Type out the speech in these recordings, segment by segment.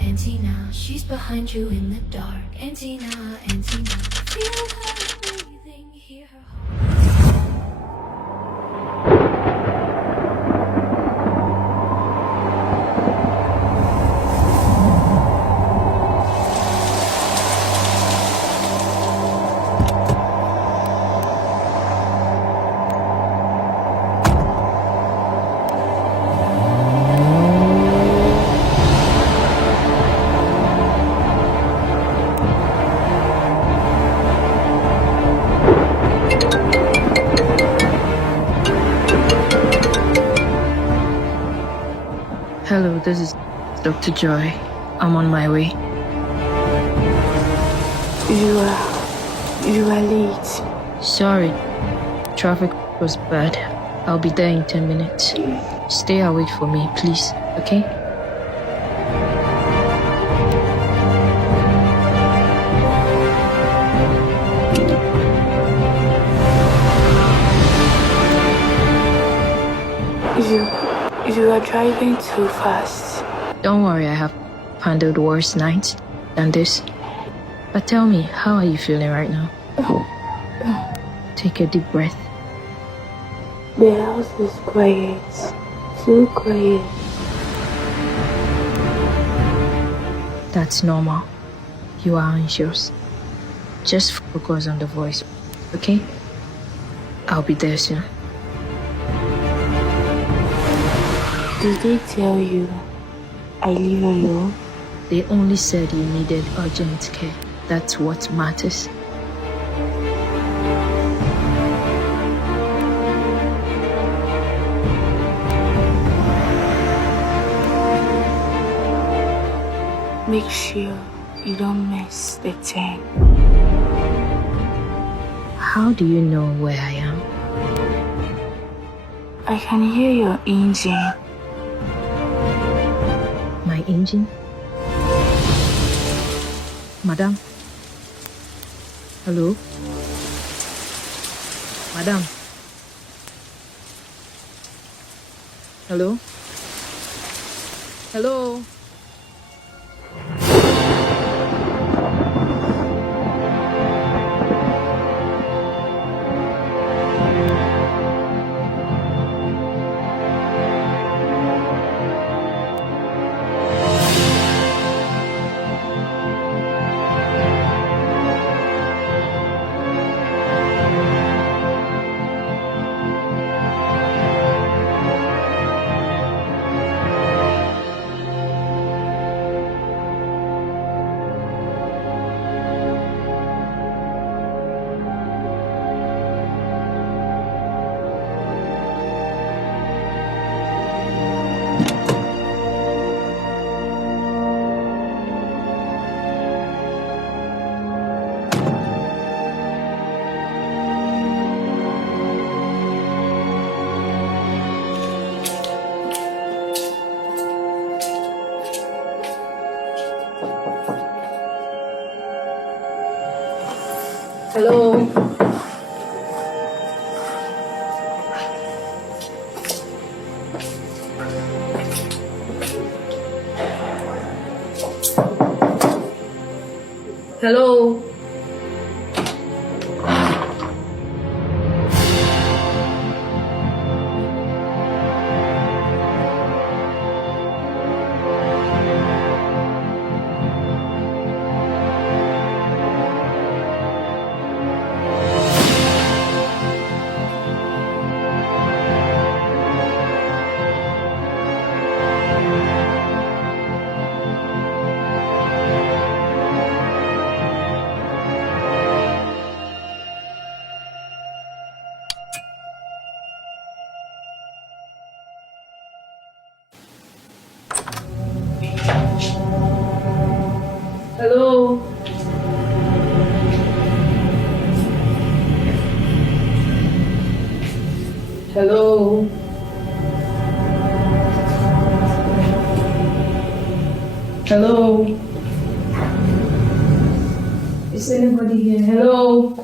Auntie now, she's behind you in the dark. Auntie now, feel her breathing, hear her heart. Hello, this is Dr. Joy. I'm on my way. You are late. Sorry, traffic was bad. I'll be there in 10 minutes. Stay awake for me, please, okay? You are driving too fast. Don't worry, I have handled worse nights than this. But tell me, how are you feeling right now? Take a deep breath. The house is quiet. Too quiet. That's normal. You are anxious. Just focus on the voice, okay? I'll be there soon. Did they tell you I live alone? They only said you needed urgent care. That's what matters. Make sure you don't miss the turn. How do you know where I am? I can hear your engine. My engine? Madam? Hello? Madam? Hello? Hello? Hello? Hello? Hello? Hello? Hello? Is anybody here? Hello?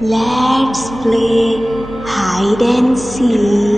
Let's play hide and seek.